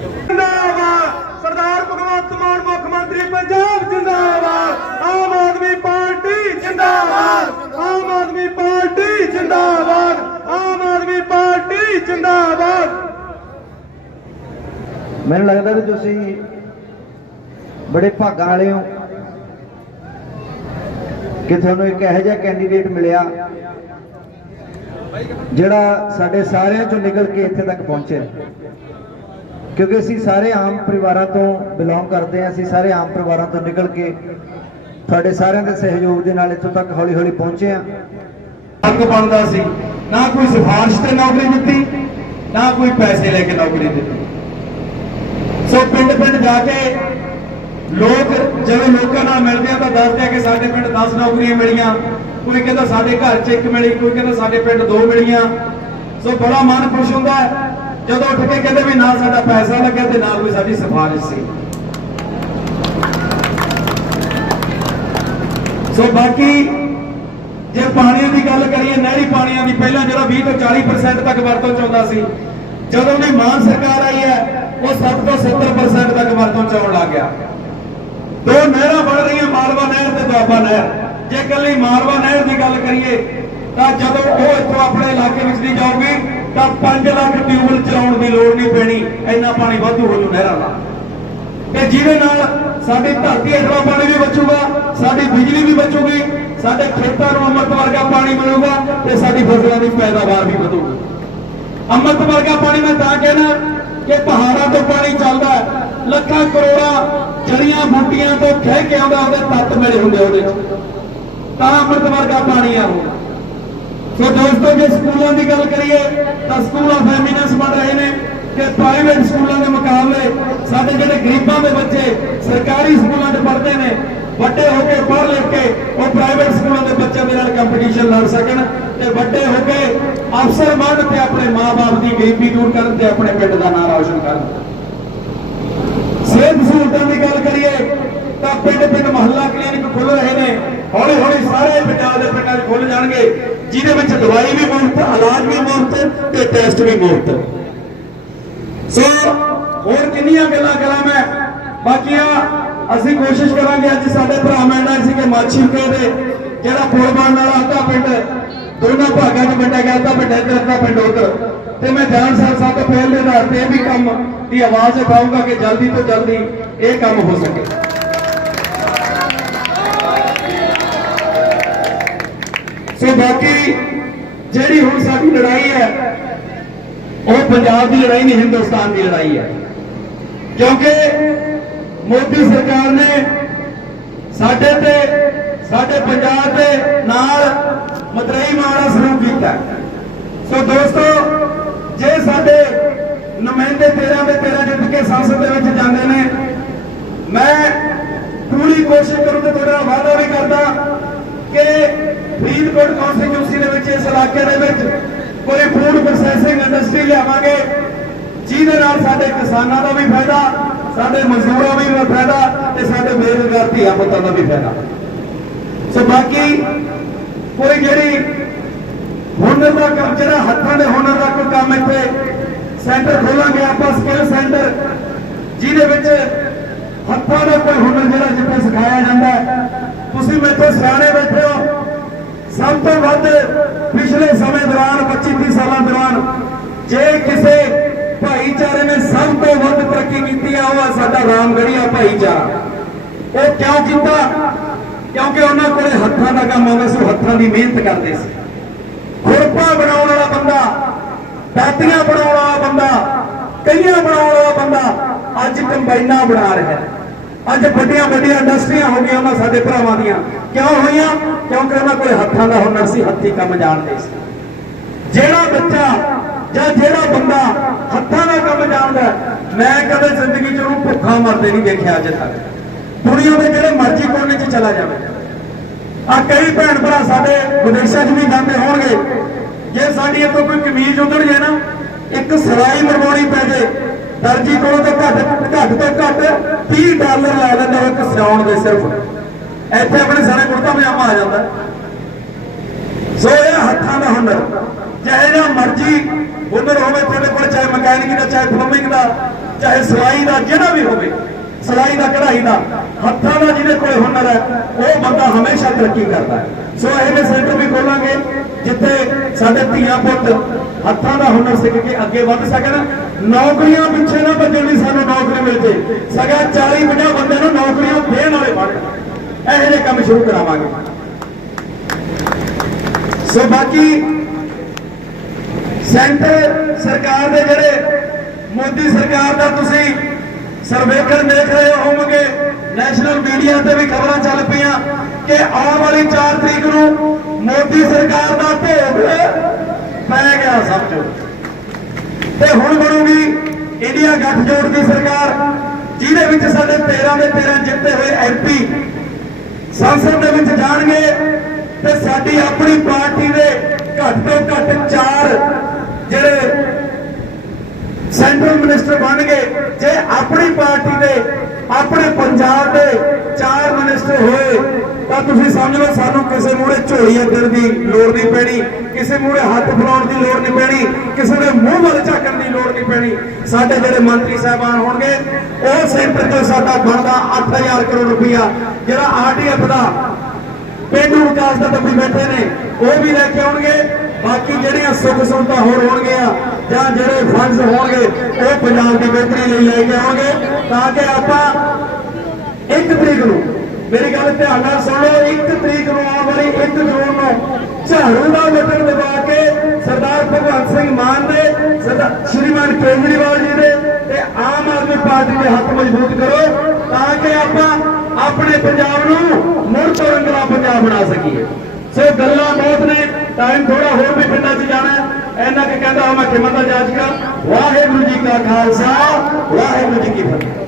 ਜਿੰਦਾਬਾਦ। ਸਰਦਾਰ ਭਗਵੰਤ ਮਾਨ, ਮੁੱਖ ਮੰਤਰੀ ਪੰਜਾਬ ਜਿੰਦਾਬਾਦ। ਆਮ ਆਦਮੀ ਪਾਰਟੀ ਜਿੰਦਾਬਾਦ। ਆਮ ਆਦਮੀ ਪਾਰਟੀ ਜਿੰਦਾਬਾਦ। ਆਮ ਆਦਮੀ ਪਾਰਟੀ ਜਿੰਦਾਬਾਦ। ਮੈਨੂੰ ਲੱਗਦਾ ਵੀ ਤੁਸੀਂ ਬੜੇ ਭਾਗਾਂ ਵਾਲੇ ਹੋ ਕਿ ਤੁਹਾਨੂੰ ਇੱਕ ਇਹੋ ਜਿਹਾ ਕੈਂਡੀਡੇਟ ਮਿਲਿਆ ਜਿਹੜਾ ਸਾਡੇ ਸਾਰਿਆਂ ਚੋਂ ਨਿਕਲ ਕੇ ਇੱਥੇ ਤੱਕ ਪਹੁੰਚਿਆ। ਕਿਉਂਕਿ ਅਸੀਂ ਸਾਰੇ ਆਮ ਪਰਿਵਾਰਾਂ ਤੋਂ ਬਿਲੋਂਗ ਕਰਦੇ ਹਾਂ, ਅਸੀਂ ਸਾਰੇ ਆਮ ਪਰਿਵਾਰਾਂ ਤੋਂ ਨਿਕਲ ਕੇ ਤੁਹਾਡੇ ਸਾਰਿਆਂ ਦੇ ਸਹਿਯੋਗ ਦੇ ਨਾਲ ਇੱਥੋਂ ਤੱਕ ਹੌਲੀ ਹੌਲੀ ਪਹੁੰਚੇ ਹਾਂ। ਹੱਕ ਬਣਦਾ ਸੀ। ਨਾ ਕੋਈ ਸਿਫਾਰਿਸ਼ ਤੇ ਨੌਕਰੀ ਦਿੱਤੀ, ਨਾ ਕੋਈ ਪੈਸੇ ਲੈ ਕੇ ਨੌਕਰੀ ਦਿੱਤੀ। ਸੋ ਪਿੰਡ ਪਿੰਡ ਜਾ ਕੇ ਲੋਕ, ਜਦੋਂ ਲੋਕਾਂ ਨਾਲ ਮਿਲਦੇ ਆ ਤਾਂ ਦੱਸਦੇ ਆ ਕਿ ਸਾਡੇ ਪਿੰਡ 10 ਨੌਕਰੀਆਂ ਮਿਲੀਆਂ। ਕੋਈ ਕਹਿੰਦਾ ਸਾਡੇ ਘਰ 'ਚ ਇੱਕ ਮਿਲੀ, ਕੋਈ ਕਹਿੰਦਾ ਸਾਡੇ ਪਿੰਡ ਦੋ ਮਿਲੀਆਂ। ਸੋ ਬੜਾ ਮਨ ਖੁਸ਼ ਹੁੰਦਾ ਜਦੋਂ ਉੱਠ ਕੇ ਕਹਿੰਦੇ ਵੀ ਨਾ ਸਾਡਾ ਪੈਸਾ ਲੱਗਿਆ ਤੇ ਨਾ ਕੋਈ ਸਾਡੀ ਸਿਫਾਰਿਸ਼ ਸੀ। ਸੋ ਬਾਕੀ ਜੇ ਪਾਣੀਆਂ ਦੀ ਗੱਲ ਕਰੀਏ, ਨਹਿਰੀ ਪਾਣੀਆਂ ਦੀ ਪਹਿਲਾਂ ਜਿਹੜਾ 20 ਤੋਂ 40% ਤੱਕ ਵਰਤੋਂ ਚ ਆਉਂਦਾ ਸੀ, ਜਦੋਂ ਦੀ ਮਾਨ ਸਰਕਾਰ ਆਈ ਹੈ, ਉਹ 60 ਤੋਂ 70% ਤੱਕ ਵਰਤੋਂ ਚ ਆਉਣ ਲੱਗ ਗਿਆ। ਦੋ ਨਹਿਰਾਂ ਬਣ ਰਹੀਆਂ, ਮਾਲਵਾ ਨਹਿਰ ਤੇ ਦੁਆਬਾ ਨਹਿਰ। ਜੇ ਕੱਲੀ ਮਾਲਵਾ ਨਹਿਰ ਦੀ ਗੱਲ ਕਰੀਏ, ਤਾਂ ਜਦੋਂ ਉਹ ਇੱਥੋਂ ਆਪਣੇ ਇਲਾਕੇ ਵਿੱਚ ਨਹੀਂ ਜਾਊਗੀ ਤਾਂ 5 ਲੱਖ ਟਿਊਬਲ ਚਲਾਉਣ ਦੀ ਲੋੜ ਨਹੀਂ ਪੈਣੀ, ਇੰਨਾ ਪਾਣੀ ਵਾਧੂ ਹੋ ਜੂ ਨਹਿਰਾਂ ਦਾ। ਕਿ ਜਿਹਦੇ ਨਾਲ ਸਾਡੀ ਧਰਤੀ ਹੇਠਲਾ ਪਾਣੀ ਵੀ ਬਚੂਗਾ, ਸਾਡੀ ਬਿਜਲੀ ਵੀ ਬਚੂਗੀ, ਸਾਡੇ ਖੇਤਾਂ ਨੂੰ ਅੰਮ੍ਰਿਤ ਵਰਗਾ ਪਾਣੀ ਮਿਲੂਗਾ ਤੇ ਸਾਡੀ ਫਸਲਾਂ ਦੀ ਪੈਦਾਵਾਰ ਵੀ ਵਧੂਗੀ। ਅੰਮ੍ਰਿਤ ਵਰਗਾ ਪਾਣੀ ਮੈਂ ਤਾਂ ਕਹਿਣਾ ਕਿ ਪਹਾੜਾਂ ਤੋਂ ਪਾਣੀ ਚੱਲਦਾ ਲੱਖਾਂ ਕਰੋੜਾਂ ਜੜੀਆਂ ਬੂਟੀਆਂ ਤੋਂ ਖਹਿ ਕੇ ਆਉਂਦਾ, ਉਹਦੇ ਤੱਤ ਮਿਲੇ ਹੁੰਦੇ ਉਹਦੇ ਤਾਂ ਅੰਮ੍ਰਿਤ ਵਰਗਾ ਪਾਣੀ ਆ ਉਹ ਸੋ ਦੋਸਤੋ, ਜੇ ਸਕੂਲਾਂ ਦੀ ਗੱਲ ਕਰੀਏ, ਤਾਂ ਸਕੂਲ ਆਫ ਐਮੀਨੈਂਸ ਬਣ ਰਹੇ ਨੇ ਕਿ ਪ੍ਰਾਈਵੇਟ ਸਕੂਲਾਂ ਦੇ ਮੁਕਾਬਲੇ ਸਾਡੇ ਜਿਹੜੇ ਗਰੀਬਾਂ ਦੇ ਬੱਚੇ ਸਰਕਾਰੀ ਸਕੂਲਾਂ 'ਚ ਪੜ੍ਹਦੇ ਨੇ, ਵੱਡੇ ਹੋ ਕੇ ਪੜ੍ਹ ਲਿਖ ਕੇ ਉਹ ਪ੍ਰਾਈਵੇਟ ਸਕੂਲਾਂ ਦੇ ਬੱਚਿਆਂ ਦੇ ਨਾਲ ਕੰਪੀਟੀਸ਼ਨ ਲੜ ਸਕਣ ਤੇ ਵੱਡੇ ਹੋ ਕੇ ਅਫਸਰ ਬਣਨ ਤੇ ਆਪਣੇ ਮਾਪੇ ਦੀ ਗਰੀਬੀ ਦੂਰ ਕਰਨ ਤੇ ਆਪਣੇ ਪਿੰਡ ਦਾ ਨਾਮ ਰੌਸ਼ਨ ਕਰਨ। ਸਿਹਤ ਸਹੂਲਤਾਂ ਦੀ ਗੱਲ ਕਰੀਏ, ਤਾਂ ਪਿੰਡ ਪਿੰਡ ਮਹੱਲਾ ਕਲੀਨਿਕ ਖੁੱਲ ਰਹੇ ਨੇ ਹੌਲੀ ਹੌਲੀ ਸਾਰੇ ਪੰਜਾਬ ਦੇ ਪਿੰਡਾਂ 'ਚ ਖੁੱਲ ਜਾਣਗੇ। ਜਿਹਦੇ ਵਿੱਚ ਦਵਾਈ ਵੀ ਮੁਫਤ, ਇਲਾਜ ਵੀ ਮੁਫਤ ਤੇ ਟੈਸਟ ਵੀ ਮੁਫਤ। ਸੋ ਹੋਰ ਕਿੰਨੀਆਂ ਗੱਲਾਂ ਕਰਾਂ ਮੈਂ? ਬਾਕੀਆਂ ਅਸੀਂ ਕੋਸ਼ਿਸ਼ ਕਰਾਂਗੇ, ਅੱਜ ਸਾਡੇ ਭਰਾ ਮੈਨਾਂ ਸੀ ਕਿ ਮਾਛੀਕੇ ਦੇ, ਜਿਹੜਾ ਪੁਲ ਬਣਨ ਵਾਲਾ ਅੱਧਾ ਪਿੰਡ, ਦੋਨਾਂ ਭਾਗਾਂ 'ਚ ਵੰਡਿਆ ਗਿਆ, ਅੱਧਾ ਵੱਡਾ ਇੱਧਰ, ਅੱਧਾ ਪਿੰਡ ਉੱਧਰ। ਤੇ ਮੈਂ ਜਾਨ ਸਾਹਿਬ ਸਾਹਿਬ ਤੋਂ ਪਹਿਲ ਦੇ ਆਧਾਰ ਤੇ ਇਹ ਵੀ ਕੰਮ ਦੀ ਆਵਾਜ਼ ਉਠਾਊਂਗਾ ਕਿ ਜਲਦੀ ਤੋਂ ਜਲਦੀ ਇਹ ਕੰਮ ਹੋ ਸਕੇ। ਸੋ ਬਾਕੀ ਜਿਹੜੀ ਹੁਣ ਸਾਡੀ ਲੜਾਈ ਹੈ, ਉਹ ਪੰਜਾਬ ਦੀ ਲੜਾਈ ਨਹੀਂ, ਹਿੰਦੁਸਤਾਨ ਦੀ ਲੜਾਈ ਹੈ। ਕਿਉਂਕਿ ਮੋਦੀ ਸਰਕਾਰ ਨੇ ਸਾਡੇ ਤੇ, ਸਾਡੇ ਪੰਜਾਬ ਦੇ ਨਾਲ ਮਤਰੇਈ ਮਾਰਾ ਸ਼ੁਰੂ ਕੀਤਾ। ਸੋ ਦੋਸਤੋ, ਜੇ ਸਾਡੇ ਨੁਮਾਇੰਦੇ 13 ਦੇ 13 ਜਿੱਤ ਕੇ ਸੰਸਦ ਦੇ ਵਿੱਚ ਜਾਂਦੇ ਨੇ, ਮੈਂ ਪੂਰੀ ਕੋਸ਼ਿਸ਼ ਕਰੂੰ ਤੇ ਤੁਹਾਡਾ ਵਾਅਦਾ ਵੀ ਕਰਦਾ ਕਿ ਫਰੀਦਕੋਟ ਕੌਂਸਟੀਚੂਸੀ ਦੇ ਵਿੱਚ, ਇਸ ਇਲਾਕੇ ਦੇ ਵਿੱਚ ਕੋਈ ਫੂਡ ਪ੍ਰੋਸੈਸਿੰਗ ਇੰਡਸਟਰੀ ਲਿਆਵਾਂਗੇ, ਜਿਹਦੇ ਨਾਲ ਸਾਡੇ ਕਿਸਾਨਾਂ ਦਾ ਵੀ ਫਾਇਦਾ, ਸਾਡੇ ਮਜ਼ਦੂਰਾਂ ਵੀ ਫਾਇਦਾ ਤੇ ਸਾਡੇ ਬੇਰੁਜ਼ਗਾਰ ਧੀਆਂ ਪੁੱਤਾਂ ਦਾ ਵੀ ਫਾਇਦਾ। ਸੋ ਬਾਕੀ ਕੋਈ ਜਿਹੜੀ ਹੁਨਰ ਦਾ ਕੰਮ, ਜਿਹੜਾ ਹੱਥਾਂ ਦੇ ਹੁਨਰ ਦਾ ਕੋਈ ਕੰਮ ਇੱਥੇ ਸੈਂਟਰ ਖੋਲਾਂਗੇ ਆਪਾਂ ਸਕਿੱਲ ਸੈਂਟਰ ਜਿਹਦੇ ਵਿੱਚ ਹੱਥਾਂ ਦਾ ਕੋਈ ਹੁਨਰ ਜਿਹੜਾ ਜਿੱਥੇ ਸਿਖਾਇਆ ਜਾਂਦਾ ਤੁਸੀਂ ਮੈਥੋਂ ਸਿਆਣੇ ਬੈਠੇ ਹੋ ਸਭ ਤੋਂ ਵੱਧ ਪਿਛਲੇ ਸਮੇਂ ਦੌਰਾਨ 25 30 ਸਾਲਾਂ ਦੌਰਾਨ, ਜੇ ਕਿਸੇ ਭਾਈਚਾਰੇ ਨੇ ਸਭ ਤੋਂ ਵੱਧ ਤਰੱਕੀ ਕੀਤੀ ਆ, ਉਹ ਆ ਸਾਡਾ ਰਾਮਗੜੀਆ ਭਾਈਚਾਰਾ। ਉਹ ਕਿਉਂ ਕੀਤਾ? ਕਿਉਂਕਿ ਉਹਨਾਂ ਕੋਲੇ ਹੱਥਾਂ ਦਾ ਕੰਮ ਆਉਂਦਾ ਸੀ, ਉਹ ਹੱਥਾਂ ਦੀ ਮਿਹਨਤ ਕਰਦੇ ਸੀ। ਖੁਰਪਾ ਬਣਾਉਣ ਵਾਲਾ ਬੰਦਾ, ਦਾਤੀਆਂ ਬਣਾਉਣ ਵਾਲਾ ਬੰਦਾ, ਕਈਆਂ ਬਣਾਉਣ ਵਾਲਾ ਬੰਦਾ, ਅੱਜ ਕੰਬਾਈਨਾਂ ਬਣਾ ਰਿਹਾ। ਹੈ ਅੱਜ ਵੱਡੀਆਂ ਵੱਡੀਆਂ ਇੰਡਸਟਰੀਆਂ ਹੋ ਗਈਆਂ ਉਹਨਾਂ ਸਾਡੇ ਭਰਾਵਾਂ ਦੀਆਂ। ਕਿਉਂ ਹੋਈਆਂ? ਕਿਉਂਕਿ ਉਹਨਾਂ ਕੋਲ ਹੱਥਾਂ ਦਾ ਹੁਨਰ ਸੀ, ਹੱਥੀ ਕੰਮ ਜਾਣਦੇ ਸੀ। ਜਿਹੜਾ ਬੱਚਾ ਜਾਂ ਜਿਹੜਾ ਬੰਦਾ ਹੱਥਾਂ ਦਾ ਕੰਮ ਜਾਣਦਾ ਮੈਂ ਕਦੇ ਜ਼ਿੰਦਗੀ 'ਚ ਉਹਨੂੰ ਭੁੱਖਾ ਮਰਦੇ ਨਹੀਂ ਦੇਖਿਆ ਅੱਜ ਤੱਕ। ਦੁਨੀਆ ਦੇ ਜਿਹੜੇ ਮਰਜ਼ੀ ਕੋਨੇ 'ਚ ਚਲਾ ਜਾਵੇ। ਆ ਕਈ ਭੈਣ ਭਰਾ ਸਾਡੇ ਵਿਦੇਸ਼ਾਂ 'ਚ ਵੀ ਜਾਂਦੇ ਹੋਣਗੇ। ਜੇ ਸਾਡੀ ਇੱਥੋਂ ਕੋਈ ਕਮੀਜ਼ ਉਧੜ ਜਾਏ ਨਾ, ਇੱਕ ਸਿਲਾਈ ਮਰਵਾਉਣੀ ਪੈ ਜੇ ਦਰਜੀ ਕੋਲੋਂ ਤਾਂ ਘੱਟ ਘੱਟ ਤੋਂ ਘੱਟ 30 ਡਾਲਰ ਲੈ ਲੈਂਦਾ ਇੱਕ ਸਿਉਣ ਦੇ ਸਿਰਫ। ਇੱਥੇ ਆਪਣੇ ਸਾਰੇ ਕੁੜਤਾ ਪਜਾਮਾ ਆ ਜਾਂਦਾ। ਸੋ ਇਹ ਹੱਥਾਂ ਦਾ ਹੁਨਰ। ਜਿਹੇ ਜਿਹਾ ਮਰਜ਼ੀ ਹੁਨਰ ਹੋਵੇ ਤੁਹਾਡੇ ਕੋਲ, ਚਾਹੇ ਮਕੈਨਿਕ ਦਾ, ਚਾਹੇ ਪਲੰਬਿੰਗ ਦਾ, ਚਾਹੇ ਸਿਲਾਈ ਦਾ, ਜਿਹੜਾ ਵੀ ਹੋਵੇ, ਸਿਲਾਈ ਦਾ, ਕਢਾਈ ਦਾ, ਹੱਥਾਂ ਦਾ ਜਿਹਦੇ ਕੋਲ ਹੁਨਰ ਹੈ, ਉਹ ਬੰਦਾ ਹਮੇਸ਼ਾ ਤਰੱਕੀ ਕਰਦਾ ਸੋ ਇਹ ਜਿਹੇ ਸੈਂਟਰ ਵੀ ਖੋਲਾਂਗੇ, ਜਿੱਥੇ ਸਾਡੇ ਧੀਆਂ ਪੁੱਤ ਹੱਥਾਂ ਦਾ ਹੁਨਰ ਸਿੱਖ ਕੇ ਅੱਗੇ ਵੱਧ ਸਕਣ ਨੌਕਰੀਆਂ ਪਿੱਛੇ ਨਾ ਭੱਜਣ ਵੀ ਸਾਨੂੰ ਨੌਕਰੀ ਮਿਲ ਜੇ। ਸਗਾ 40 50 ਬੰਦੇ ਨੂੰ ਨੌਕਰੀਆਂ ਦੇਣ ਵਾਲੇ ਬਣ। ਇਹੋ ਜਿਹੇ ਕੰਮ ਸ਼ੁਰੂ ਕਰਾਵਾਂਗੇ। ਸੋ ਬਾਕੀ ਸੈਂਟਰ ਸਰਕਾਰ ਦੇ ਜਿਹੜੇ ਮੋਦੀ ਸਰਕਾਰ ਦਾ ਤੁਸੀਂ ਸਰਵੇਖਣ ਦੇਖ ਰਹੇ ਹੋਵੋਗੇ, ਨੈਸ਼ਨਲ ਮੀਡੀਆ ਤੇ ਵੀ ਖਬਰਾਂ ਚੱਲ ਪਈਆਂ ਕਿ ਆਉਣ ਵਾਲੀ 4 ਤਰੀਕ ਨੂੰ ਮੋਦੀ ਸਰਕਾਰ ਦਾ ਭੋਗ ਪੈ ਗਿਆ ਸਭ ਤੋਂ। ਹੁਣ ਬਣੂਗੀ ਇੰਡੀਆ ਗੱਠਜੋੜ ਦੀ ਸਰਕਾਰ, ਜਿਹਦੇ ਵਿੱਚ ਸਾਡੇ 13 ਦੇ 13 ਜਿੱਤੇ ਹੋਏ ਐਮਪੀ ਸੰਸਦ ਦੇ ਵਿੱਚ ਜਾਣਗੇ ਤੇ ਸਾਡੀ ਆਪਣੀ ਪਾਰਟੀ ਦੇ ਘੱਟ ਤੋਂ ਘੱਟ ਚਾਰ ਜਿਹੜੇ ਸੈਂਟਰਲ ਮਿਨਿਸਟਰ ਬਣ ਗਏ ਜੇ ਆਪਣੀ ਪਾਰਟੀ ਦੇ, ਆਪਣੇ ਪੰਜਾਬ ਦੇ ਚਾਰ ਮਿਨਿਸਟਰ ਹੋਏ, ਤਾਂ ਤੁਸੀਂ ਸਮਝ ਲਓ ਸਾਨੂੰ ਕਿਸੇ ਮੂਹਰੇ ਝੋਲੀ ਅੱਡਣ ਦੀ ਲੋੜ ਨਹੀਂ ਪੈਣੀ, ਕਿਸੇ ਮੂਹਰੇ ਹੱਥ ਫਲਾਉਣ ਦੀ ਲੋੜ ਨਹੀਂ ਪੈਣੀ, ਕਿਸੇ ਦੇ ਮੂੰਹ ਵੱਲ ਝਾਕਣ ਦੀ ਲੋੜ ਨਹੀਂ ਪੈਣੀ। ਸਾਡੇ ਜਿਹੜੇ ਮੰਤਰੀ ਸਾਹਿਬਾਨ ਹੋਣਗੇ, ਉਹ ਸੈਂਟਰ ਤੋਂ ਸਾਡਾ ਬਣਦਾ 8000 ਕਰੋੜ ਰੁਪਇਆ, ਜਿਹੜਾ ਆਰਡੀਐਫ ਦਾ ਪੇਂਡੂ ਵਿਕਾਸ ਦਾ ਡੱਬੀ ਬੈਠੇ ਨੇ, ਉਹ ਵੀ ਲੈ ਕੇ ਆਉਣਗੇ। ਬਾਕੀ ਜਿਹੜੀਆਂ ਸੁੱਖ ਸਹੂਲਤਾਂ ਹੋਰ ਹੋਣਗੀਆਂ, ਜਾਂ ਜਿਹੜੇ ਫੰਡਸ ਹੋਣਗੇ, ਉਹ ਪੰਜਾਬ ਦੀ ਬਿਹਤਰੀ ਲਈ ਲੈ ਕੇ ਆਉਣਗੇ, ਤਾਂ ਕਿ ਆਪਾਂ ਇੱਕ ਤਰੀਕ ਨੂੰ। ਮੇਰੀ ਗੱਲ ਧਿਆਨ ਨਾਲ ਸੁਣੋ ਲਓ ਇੱਕ ਤਰੀਕ ਨੂੰ ਆਉਣ ਵਾਲੀ ਇੱਕ ਜੂਨ ਨੂੰ ਝਾੜੂ ਦਾ ਬਟਨ ਦਬਾ ਕੇ ਸਰਦਾਰ ਭਗਵੰਤ ਸਿੰਘ ਮਾਨ ਦੇ ਸ਼੍ਰੀਮਾਨ ਕੇਜਰੀਵਾਲ ਜੀ ਦੇ ਤੇ ਆਮ ਆਦਮੀ ਪਾਰਟੀ ਦੇ ਹੱਥ ਮਜ਼ਬੂਤ ਕਰੋ ਤਾਂ ਕਿ ਆਪਾਂ ਆਪਣੇ ਪੰਜਾਬ ਨੂੰ ਮੁੜ ਤੋਂ ਰੰਗਲਾ ਪੰਜਾਬ ਬਣਾ ਸਕੀਏ। ਸੋ ਗੱਲਾਂ ਬਹੁਤ ਨੇ ਟਾਈਮ ਥੋੜਾ ਹੋਰ ਵੀ ਪਿੰਡਾਂ 'ਚ ਜਾਣਾ ਹੈ। ਕਿ ਕਹਿੰਦਾ ਹਾਂ ਮੈਂ ਖਿਮਤਾ ਜਾਜਕਾ। ਵਾਹਿਗੁਰੂ ਜੀ ਕਾ ਖਾਲਸਾ, ਵਾਹਿਗੁਰੂ ਜੀ ਕੀ ਫਤਿਹ।